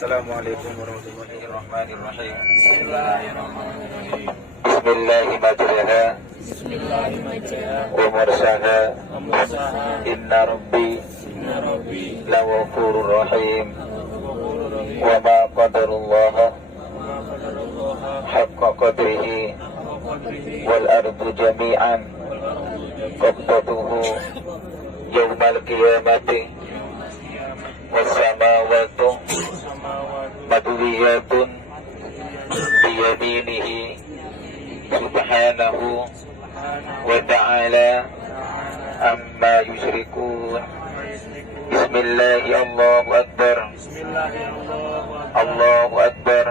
Assalamualaikum warahmatullahi wabarakatuh. Bismillahirrahmanirrahim. Bismillahirrahmanirrahim. Wa mursaha Amursaha inna rabbi inna rabbi lawafurur rahim. ghafurur rahim. Wa ma qadarullah Wa ma qadarallaha haqqa qadrihi haqqa qadrihi wal ardu jami'an wal ardu jami'an qabdatuhu yawmal qiyamati yawmal qiyamah was samawati samawati madwiyatun biyaminihi subhanahu wa ta'ala amma yusyrikun. Bismillahi Allahu Akbar. Bismillahirrahmanirrahim. Allahu Akbar.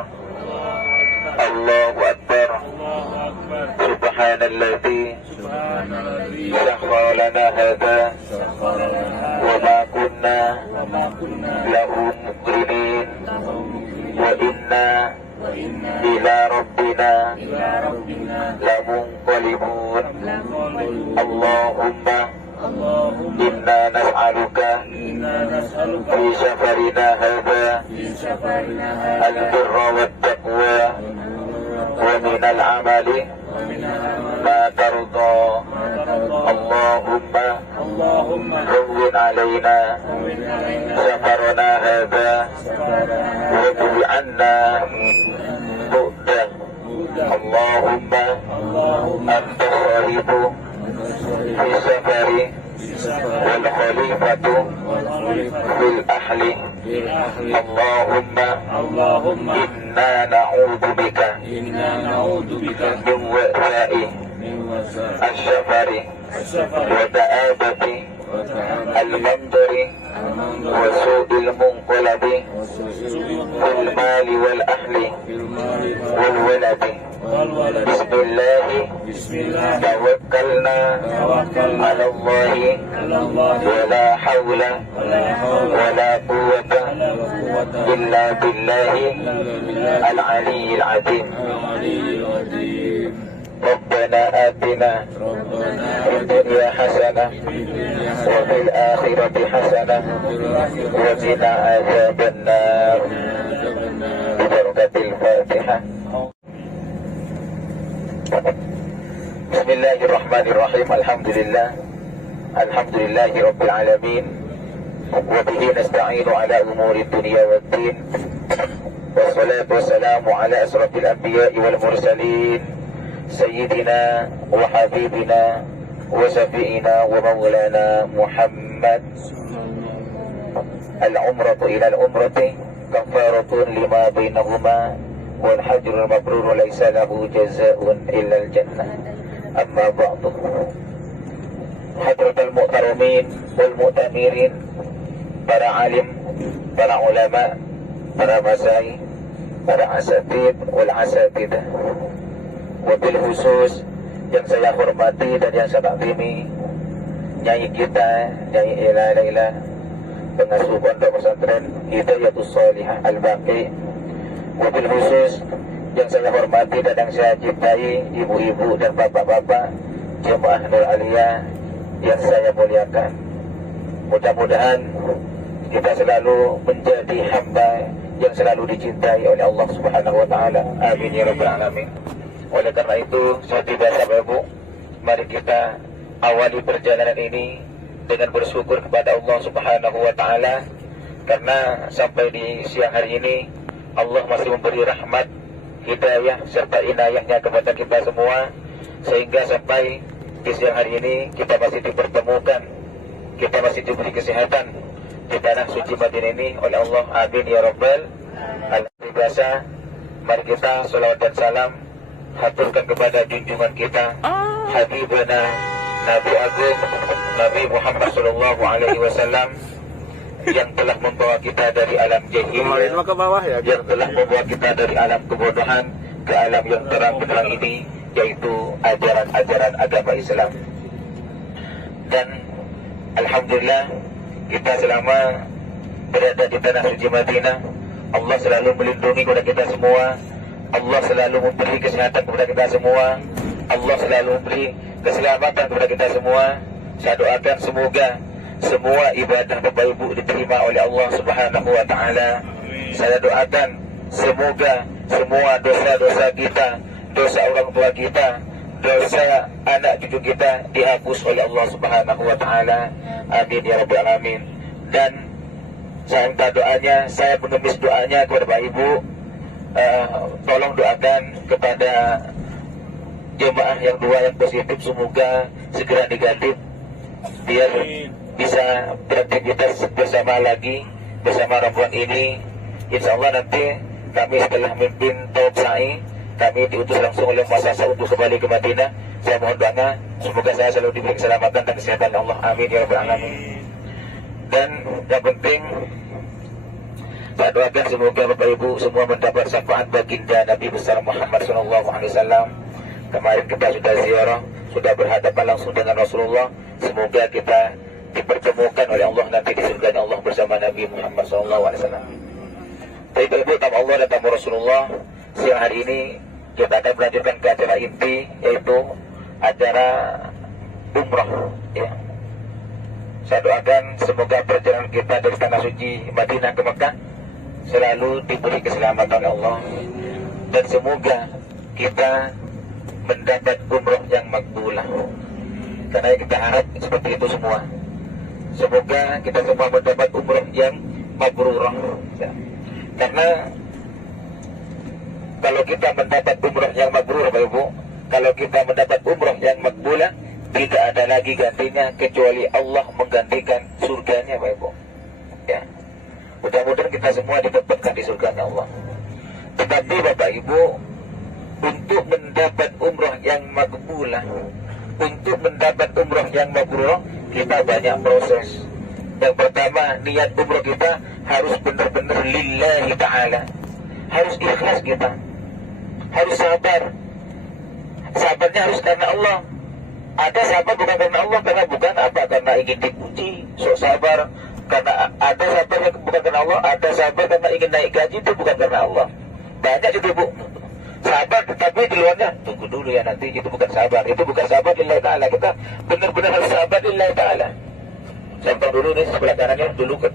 Allahu Akbar. Allahu akbar. Subhanalladzi Subhanalladzi sakhkhara lana hadza sakhkhara lana wa ma kunna wa ma kunna lahu muqrinin lahu muqrinin wa inna wa inna ila rabbina ila rabbina lamunqalibun. lamunqalibun. Allahumma Allahumma inna nas'aluka inna nas'aluka fi safarina hadza fi safarina hadha al-birra wat taqwa wa min al-amali wa min al-amal ma tarda. ma tarda. Allahumma Allahumma hawwin alaina hawwin alaina safarana hadza safarana wa qul anna bu'da. huda. Allahumma Allahumma anta sahibu fi safari fi safar wal khalifatu wal khalifah fil ahli. fil ahli. Allahumma Allahumma inna na'udzu bika inna na'udzu bika min wasa'i min wasa'i asy-syafari as-safar wa da'abati wa ta'ala al-mandari al-mandar wa su'il munqalabi wa su'il fil mali wal ahli fil mali wal waladi. wal walad. Bismillahi Bismillah tawakkalna tawakkalna ala Allahi ala Allah wa la hawla wa la hawla wa la quwwata wa la quwwata illa billahi illa billah al-aliyyil azim. al-aliyyil azim. Rabbana atina Rabbana fid dunya hasanah fid dunya wa fil akhirati hasanah wa qina adzaban nar. Bi barakatil Fatihah. Bismillahirrahmanirrahim. Alhamdulillahi rabbil alamin. Wa bihi nasta'inu ala umuri dunya waddin. Wassalatu wassalamu ala asrafil anbiya'i wal mursalin sayyidina wa habibina wa syafi'ina wa maulana Muhammad. Al-umratu ila al-umrati kafaratun lima bainahuma wal hajrul mabrur laysa lahu jazaa'un illa al-jannah. Amma ba'du. Hadratul mu'tarimin wal mu'tamirin, para alim, para ulama, para masai, para asatid wal asatidah, wabil khusus yang saya hormati dan yang saya taklimi, nyai kita, Nyai Ila pengasuh pondok pesantren Hidayatus Shalihah Al-Baqi. Wabil khusus yang saya hormati dan yang saya cintai, ibu-ibu dan bapak-bapak jemaah Nur Aliyah yang saya muliakan. Mudah-mudahan kita selalu menjadi hamba yang selalu dicintai oleh Allah Subhanahu wa taala. Amin ya rabbal alamin. Oleh karena itu, seperti biasa Bapak Ibu, mari kita awali perjalanan ini dengan bersyukur kepada Allah Subhanahu wa taala, karena sampai di siang hari ini Allah masih memberi rahmat, hidayah serta inayahnya kepada kita semua, sehingga sampai di siang hari ini kita masih dipertemukan, kita masih diberi kesehatan di tanah suci Madinah ini oleh Allah. Amin ya rabbal alamin. Biasa, mari kita salawat dan salam haturkan kepada junjungan kita, Habibana Nabi Agung Nabi Muhammad sallallahu alaihi wasallam, yang telah membawa kita dari alam jahiliyah, yang telah membawa kita dari alam kebodohan ke alam yang terang benderang ini, yaitu ajaran-ajaran agama Islam. Dan alhamdulillah, kita selama berada di tanah suci Madinah, Allah selalu melindungi kepada kita semua, Allah selalu memberi kesehatan kepada kita semua, Allah selalu memberi keselamatan kepada kita semua. Saya doakan semoga semua ibadah Bapak Ibu diterima oleh Allah Subhanahu wa taala. saya doakan semoga semua dosa-dosa kita, dosa orang tua kita, dosa anak cucu kita dihapus oleh Allah Subhanahu wa taala. Amin ya rabbal alamin. Dan saya minta doanya, saya mengemis doanya kepada Bapak Ibu, tolong doakan kepada jemaah yang dua yang positif, semoga segera negatif biar bisa beraktivitas bersama lagi bersama rombongan ini. Insya Allah nanti kami setelah memimpin Taub Sa'i, kami diutus langsung oleh Muassasah untuk kembali ke Madinah. Saya mohon doanya semoga saya selalu diberi keselamatan dan kesehatan Allah. Amin ya rabbal alamin. Dan yang penting saya doakan semoga Bapak Ibu semua mendapat syafaat baginda Nabi besar Muhammad SAW. Kemarin kita sudah ziarah, sudah berhadapan langsung dengan Rasulullah. Semoga kita dipertemukan oleh Allah nanti di surga Allah bersama Nabi Muhammad SAW. Tapi Bapak Ibu, tamu Allah dan tamu Rasulullah, siang hari ini kita akan melanjutkan ke acara inti, yaitu acara umrah. Ya. Saya doakan semoga perjalanan kita dari tanah suci Madinah ke Mekah selalu diberi keselamatan Allah, dan semoga kita mendapat umrah yang makbulah. Karena kita harap seperti itu semua. Semoga kita semua mendapat umrah yang mabrurah. Ya. Karena kalau kita mendapat umrah yang mabrurah, Bapak Ibu, kalau kita mendapat umrah yang makbulah, tidak ada lagi gantinya kecuali Allah menggantikan surganya, Bapak Ibu. Ya. Mudah-mudahan kita semua ditempatkan di surganya Allah. Tetapi Bapak Ibu, untuk mendapat umrah yang makbulah, untuk mendapat umrah yang mabrurah, kita banyak proses. Yang pertama, niat umrah kita harus benar-benar lillahi ta'ala. Harus ikhlas kita. Harus sabar. Sabarnya harus karena Allah. Ada sabar bukan karena Allah, karena bukan apa? Karena ingin dipuji, sok sabar. Karena ada sabar yang bukan karena Allah, ada sabar karena ingin naik gaji, itu bukan karena Allah. Banyak itu, Bu. Sabar tetapi di luarnya tunggu dulu ya, nanti itu bukan sabar. Itu bukan sabar lillahi ta'ala. Kita benar-benar harus sabar lillahi ta'ala. Contoh dulu nih, sebelah kanannya dulu ke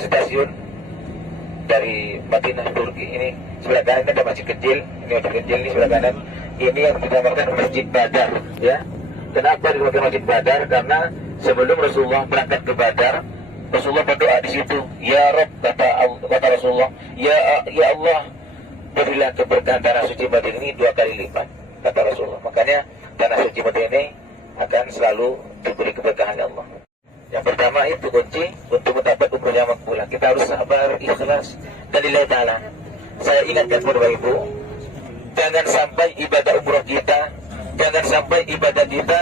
stasiun dari Madinah Turki ini, sebelah kanan ada masjid kecil. Ini masjid kecil ini sebelah kanan. Ini yang dinamakan Masjid Badar, ya. Kenapa dinamakan Masjid Badar? Karena sebelum Rasulullah berangkat ke Badar, Rasulullah berdoa di situ. Ya Rabb, kata Rasulullah, ya Allah, berilah keberkahan tanah suci Madinah ini 2 kali lipat, kata Rasulullah. Makanya tanah suci Madinah ini akan selalu diberi keberkahan Allah. Yang pertama itu kunci untuk mendapat umrah yang makbulah. Kita harus sabar, ikhlas, dan lillahi ta'ala. Saya ingatkan kepada Bapak Ibu, jangan sampai ibadah umrah kita, jangan sampai ibadah kita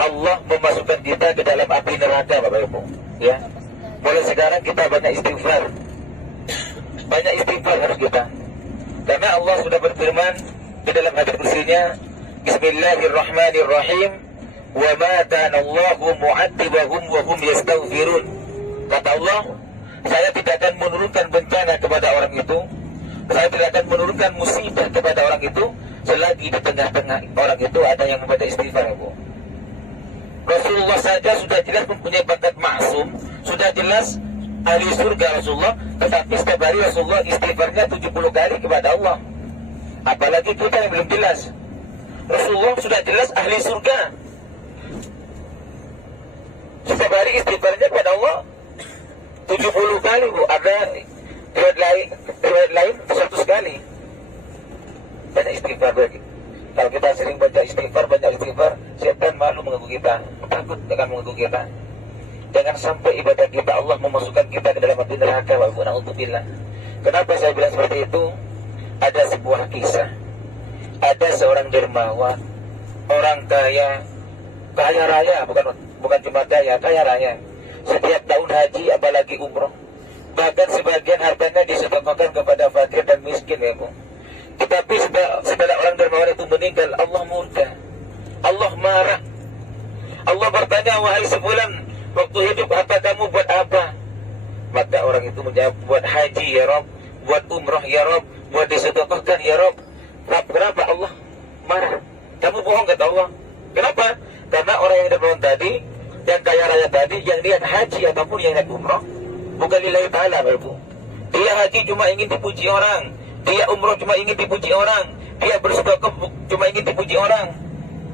Allah memasukkan kita ke dalam api neraka, Bapak Ibu. Ya, mulai sekarang kita banyak istighfar, banyak istighfar harus kita. Karena Allah sudah berfirman di dalam hadis kursinya, Bismillahirrahmanirrahim, wa ma kana Allahu mu'adzibahum wa hum yastaghfirun. Kata Allah, saya tidak akan menurunkan bencana kepada orang itu, saya tidak akan menurunkan musibah kepada orang itu selagi di tengah-tengah orang itu ada yang membaca istighfar, Bu. Rasulullah saja sudah jelas mempunyai bakat maksum, sudah jelas ahli surga Rasulullah, tetapi setiap hari Rasulullah istighfarnya 70 kali kepada Allah. Apalagi kita yang belum jelas. Rasulullah sudah jelas ahli surga, setiap hari istighfarnya kepada Allah 70 kali, Bu. Ada riwayat lain 100 kali. Banyak istighfar lagi. Kalau kita sering baca istighfar, banyak istighfar, setan malu mengganggu kita, takut akan mengganggu kita. Jangan sampai ibadah kita Allah memasukkan kita ke dalam api neraka. Wa'alaikumsalam. Kenapa saya bilang seperti itu? Ada sebuah kisah. Ada seorang dermawan, orang kaya raya, bukan cuma kaya raya. Setiap tahun haji, apalagi umroh, bahkan sebagian hartanya disedekahkan kepada fakir dan miskin, ya Bu. Tetapi setelah orang dermawan itu meninggal, Allah murka, Allah marah. Allah bertanya, wahai sebulan, waktu hidup harta kamu buat apa? Maka orang itu menjawab, buat haji ya Rabb, buat umrah ya Rabb, buat disedekahkan ya Rabb. Kenapa Allah marah? Kamu bohong, kata Allah. Kenapa? Karena orang yang dermawan tadi, yang kaya raya tadi, yang niat haji ataupun yang niat umrah, bukan lillahi ta'ala, Bapak. Dia haji cuma ingin dipuji orang, dia umroh cuma ingin dipuji orang, dia bersedekah cuma ingin dipuji orang.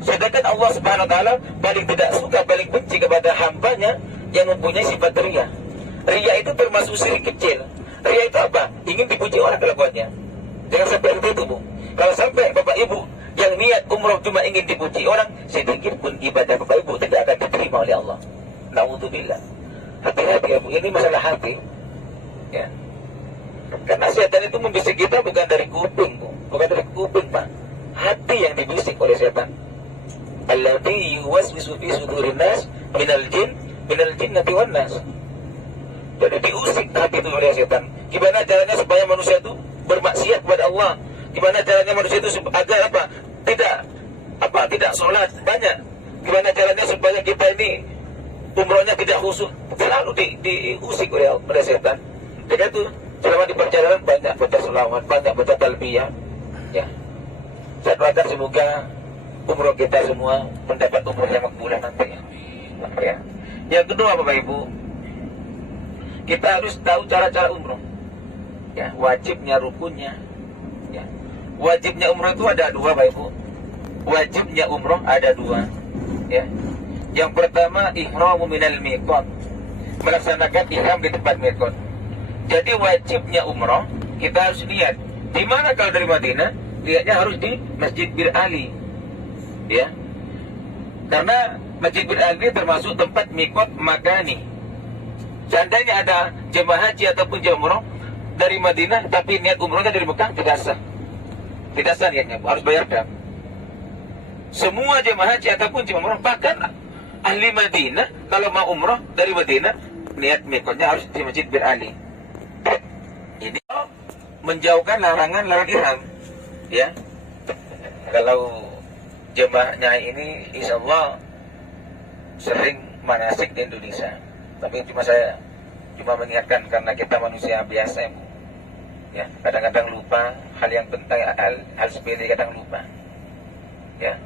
Sedangkan Allah Subhanahu wa taala paling tidak suka, paling benci kepada hambanya yang mempunyai sifat riya. Riya itu termasuk syirik kecil. Riya itu apa? Ingin dipuji orang kelakuannya. Jangan sampai seperti itu, Bu. Kalau sampai Bapak Ibu yang niat umroh cuma ingin dipuji orang, sedikit pun ibadah Bapak Ibu tidak akan diterima oleh Allah. Na'udzubillah. Hati-hati ya, Bu. Ini masalah hati. Ya. Karena setan itu membisik kita bukan dari kuping, Bu. Bukan dari kuping, Pak. Hati yang dibisik oleh setan. Alladzi yuwaswisu fi sudurin nas minal jinnati wan nas. Jadi diusik hati itu oleh setan. Gimana caranya supaya manusia itu bermaksiat kepada Allah? Gimana caranya manusia itu agar apa? Tidak sholat banyak. Gimana caranya supaya kita ini umrohnya tidak khusyuk? Selalu diusik oleh setan. Jadi itu selama di perjalanan banyak baca selawat, banyak baca talbiyah. Ya. Saya doakan semoga umroh kita semua mendapat umroh yang makbulah nanti. Ya. Yang kedua, Bapak Ibu, kita harus tahu cara-cara umroh. Ya, wajibnya, rukunnya. Ya. Wajibnya umroh itu ada dua, Bapak Ibu. Wajibnya umroh ada dua. Ya. Yang pertama, ihramu minal miqat. Melaksanakan ihram di tempat miqat. Jadi wajibnya umroh kita harus lihat. Di mana kalau dari Madinah? Lihatnya harus di Masjid Bir Ali. Ya. Karena Masjid Bir Ali termasuk tempat miqat makani. Seandainya ada jemaah haji ataupun jemaah umroh dari Madinah tapi niat umrohnya dari Mekah, tidak sah. Tidak sah niatnya, harus bayar dam. Semua jemaah haji ataupun jemaah umroh, bahkan ahli Madinah kalau mau umroh dari Madinah, niat miqatnya harus di Masjid Bir Ali. Ini menjauhkan larangan ihram. Ya. Kalau jemaahnya ini insya Allah sering manasik di Indonesia. Tapi saya cuma mengingatkan karena kita manusia biasa, ya, Bu. Ya, kadang-kadang lupa hal yang penting, hal sepele kadang lupa. Ya.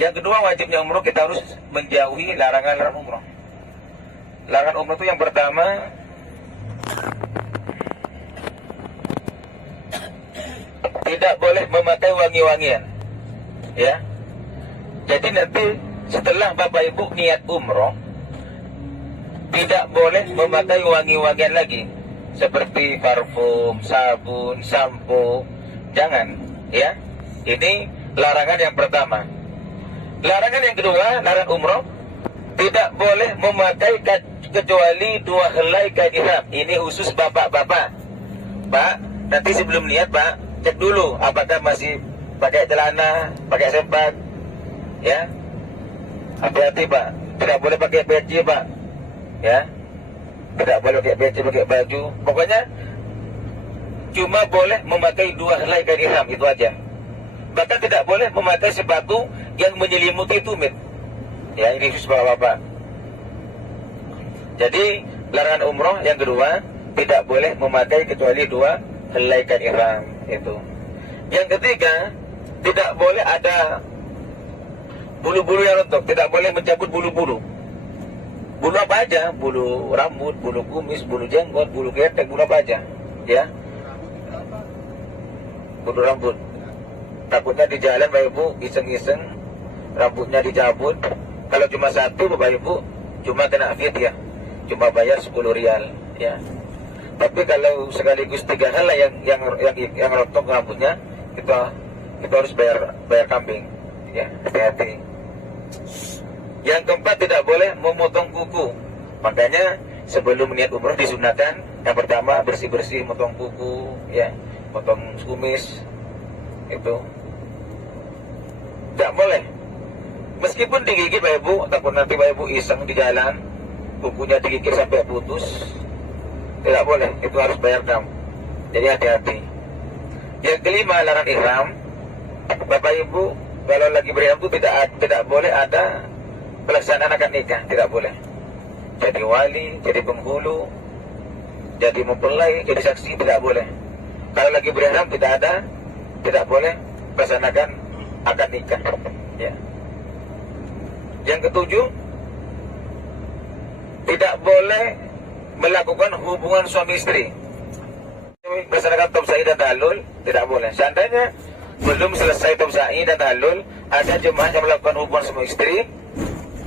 Yang kedua, wajibnya umroh kita harus menjauhi larangan umroh. Larangan umroh itu yang pertama, tidak boleh memakai wangi-wangian. Ya. Jadi nanti setelah Bapak Ibu niat umroh, tidak boleh memakai wangi-wangian lagi seperti parfum, sabun, sampo. Jangan, ya. Ini larangan yang pertama. Larangan yang kedua, larangan umroh, tidak boleh memakai kecuali 2 helai kain ihram. Ini khusus bapak-bapak. Pak, nanti sebelum niat, Pak, cek dulu apakah masih pakai celana, pakai sempak. Ya. Hati-hati, Pak. Tidak boleh pakai peci, Pak. Ya, tidak boleh pakai peci, pakai baju. Pokoknya cuma boleh memakai 2 helai kain ihram, itu aja. Bahkan tidak boleh memakai sepatu yang menyelimuti tumit. Ya, ini khusus bapak-bapak. Jadi larangan umroh yang kedua, tidak boleh memakai kecuali 2 helai kain ihram itu. Yang ketiga, tidak boleh ada bulu-bulu yang rontok, tidak boleh mencabut bulu-bulu. Bulu apa aja, bulu rambut, bulu kumis, bulu jenggot, bulu ketek, bulu apa aja, ya. Bulu rambut. Takutnya di jalan Bapak Ibu iseng-iseng rambutnya dicabut. Kalau cuma satu Bapak Ibu cuma kena fidyah, cuma bayar 10 rial, ya. Tapi kalau sekaligus 3 helai yang rontok rambutnya, kita harus bayar kambing, ya. Hati-hati. Yang keempat, tidak boleh memotong kuku. Makanya sebelum niat umroh disunahkan yang pertama bersih-bersih, motong kuku, ya, motong kumis itu. Tidak boleh. Meskipun digigit Bapak Ibu, takut nanti Bapak Ibu iseng di jalan, kukunya digigit sampai putus, tidak boleh. Itu harus bayar dam. Jadi hati-hati. Yang kelima, larangan ihram. Bapak Ibu kalau lagi berihram itu tidak boleh ada pelaksanaan akad nikah, tidak boleh. Jadi wali, jadi penghulu, jadi mempelai, jadi saksi, tidak boleh. Kalau lagi berihram tidak boleh melaksanakan akad nikah. Ya. Yang ketujuh, tidak boleh melakukan hubungan suami istri. melaksanakan tawaf dan tahallul, tidak boleh. Seandainya belum selesai tawaf dan tahallul, ada jemaah yang melakukan hubungan sama istri,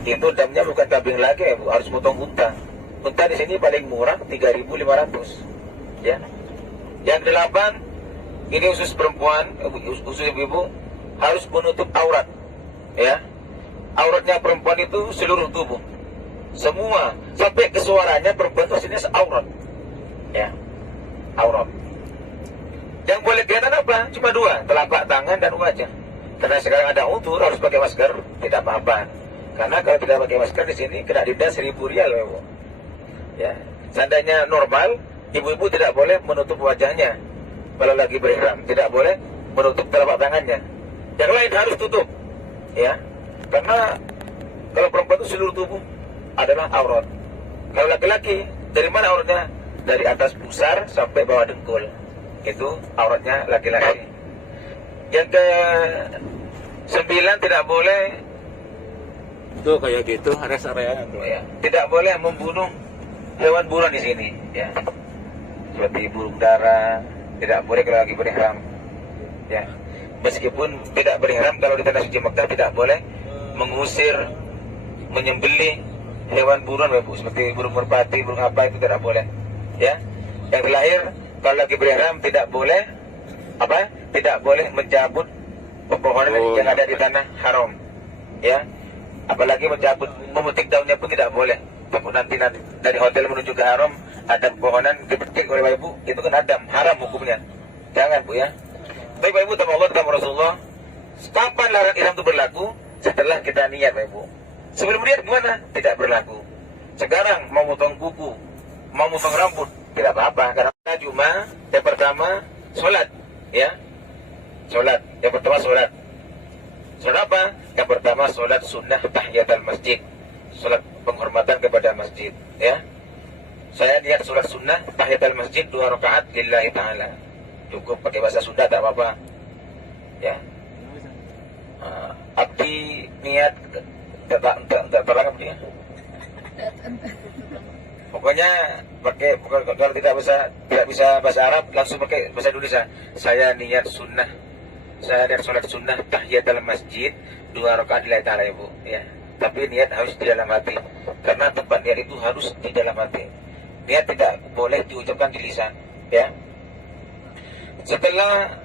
itu damnya bukan kambing lagi, harus potong unta. Unta di sini paling murah 3.500. Ya. Yang 8, ini khusus perempuan, khusus ibu-ibu, harus menutup aurat. Ya. Auratnya perempuan itu seluruh tubuh. Semua, sampai ke suaranya perempuan itu aslinya seaurat. Ya. Aurat. Yang boleh kelihatan apa? Cuma 2, telapak tangan dan wajah. Karena sekarang ada utur harus pakai masker, tidak apa-apa. Karena kalau tidak pakai masker di sini kena denda 1.000 rial, Ibu. Ya. Seandainya normal, ibu-ibu tidak boleh menutup wajahnya. Kalau lagi berihram, tidak boleh menutup telapak tangannya. Yang lain harus tutup. Ya. Karena kalau perempuan itu seluruh tubuh adalah aurat. Kalau laki-laki, dari mana auratnya? Dari atas pusar sampai bawah dengkul. Itu auratnya laki-laki. Yang ke-9 tidak boleh Tuh kayak gitu, rest area tuh. ya, tidak boleh membunuh hewan buruan di sini, ya. Seperti burung dara, tidak boleh kalau lagi berihram. Ya. Meskipun tidak berihram, kalau di tanah suci Mekah tidak boleh mengusir, menyembelih hewan buruan, Bu, seperti burung merpati, burung apa itu tidak boleh. Ya. Yang terakhir, kalau lagi berihram tidak boleh apa? Tidak boleh mencabut pepohonan yang ada di tanah haram. Ya. Apalagi mencabut, memetik daunnya pun tidak boleh. Takut nanti dari hotel menuju ke haram ada pepohonan dipetik oleh Bapak Ibu, itu kan adam, haram hukumnya. Jangan, Bu, ya. Baik Bapak Ibu, tamu Allah, tamu Rasulullah. Kapan larangan ihram itu berlaku? Setelah kita niat, Bapak Ibu. Sebelum niat gimana? Tidak berlaku. Sekarang mau potong kuku, mau potong rambut, tidak apa-apa. Karena cuma yang pertama sholat, ya. Sholat. Yang pertama sholat. Sholat apa? Yang pertama sholat sunnah tahiyatul masjid. Sholat penghormatan kepada masjid, ya. Saya niat sholat sunnah tahiyatul masjid 2 rakaat lillahi ta'ala. Cukup pakai bahasa Sunda tak apa-apa. Ya. Abdi niat tak terangkan dia. Pokoknya pakai, kalau tidak bisa bahasa Arab, langsung pakai bahasa Indonesia. Saya niat sunnah. Saya niat sholat sunnah tahiyatul masjid 2 rakaat lillahi ta'ala, Ibu, ya. Tapi niat harus di dalam hati. Karena tempat niat itu harus di dalam hati. Niat tidak boleh diucapkan di lisan, ya. Setelah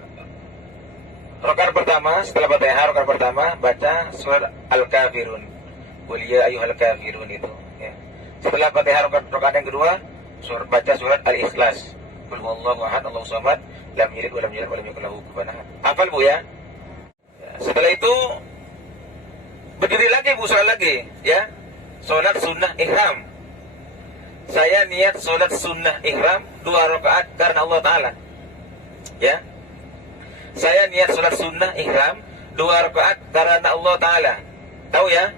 rakaat pertama, setelah Fatihah rakaat pertama, baca surat Al-Kafirun. Qul ya ayyuhal kafirun itu, ya. Setelah Fatihah rakaat yang kedua, baca surat Al-Ikhlas. Qul huwallahu ahad, Allahu samad, lam yalid wa lam yulad wa lam yakul lahu kufuwan ahad. Hafal, Bu, ya. Setelah itu berdiri lagi, Bu, sholat lagi, ya. Sholat sunnah ihram. Saya niat sholat sunnah ihram 2 rakaat karena Allah Ta'ala, ya. Saya niat sholat sunnah ihram 2 rakaat karena Allah Ta'ala. Tahu, ya?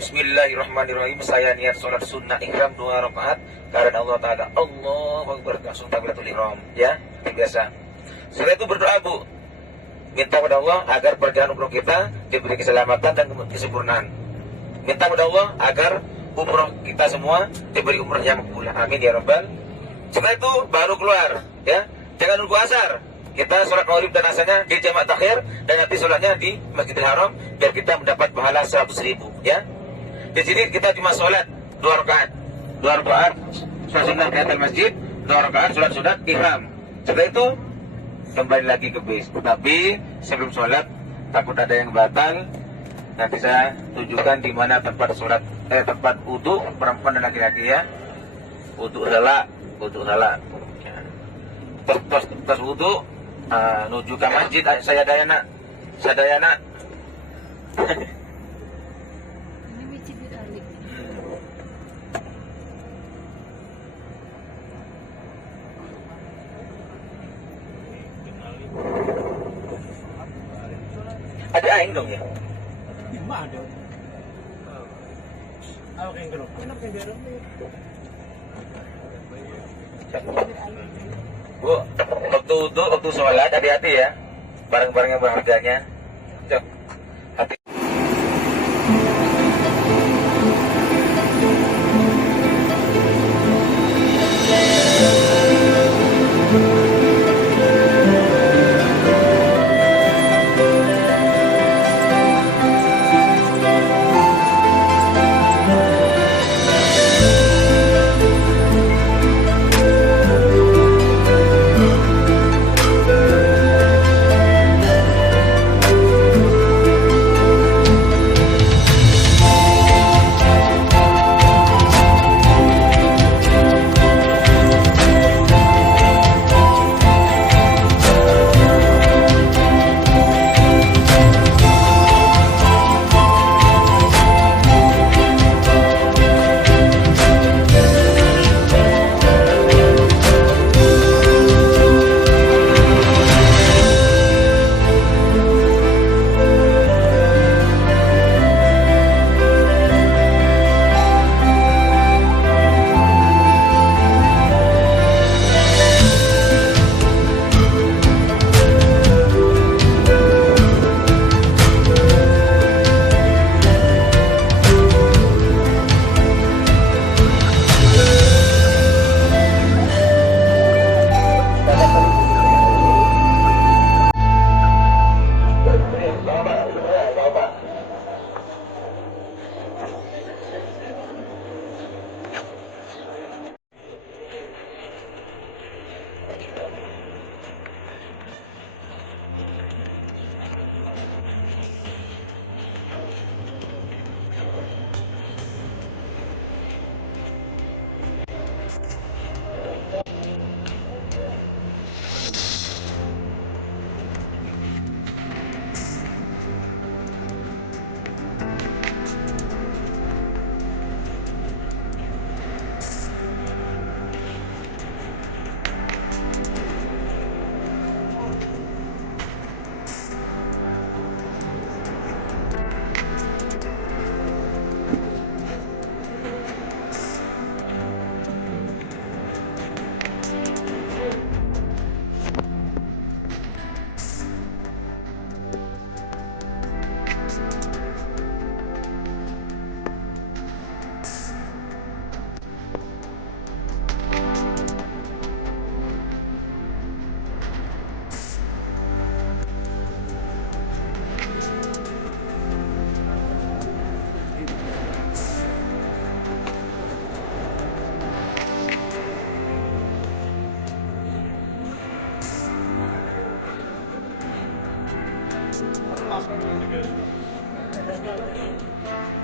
Bismillahirrahmanirrahim. Saya niat sholat sunnah ihram 2 rakaat karena Allah Ta'ala. Allahu Akbar, langsung takbiratul ihram, ya. Biasa. Setelah itu berdoa, Bu. Minta pada Allah agar perjalanan umroh kita diberi keselamatan dan kesempurnaan. Minta pada Allah agar umroh kita semua diberi umroh yang makbul. Amin ya rabbal. Setelah itu baru keluar, ya. Jangan nunggu asar. Kita sholat maghrib dan asarnya di jamaah takhir dan nanti sholatnya di Masjidil Haram biar kita mendapat pahala 100.000, ya. Di sini kita cuma sholat 2 rakaat. 2 rakaat sholat sunnah tahiyatul masjid, 2 rakaat sholat sunat ihram. Setelah itu kembali lagi ke bis. Tapi sebelum sholat takut ada yang batal. Nanti saya tunjukkan di mana tempat sholat, tempat wudu perempuan dan laki-laki, ya. Wudu salah. Ya. Terus wudu, menuju ke masjid Sayadayana. Ada aing dong, ya. Ada. Awak yang gerok. Enak yang gerok. Bu, waktu wudu, waktu sholat hati-hati, ya. Barang-barang yang berharganya. Cok. Hati.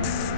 Sige.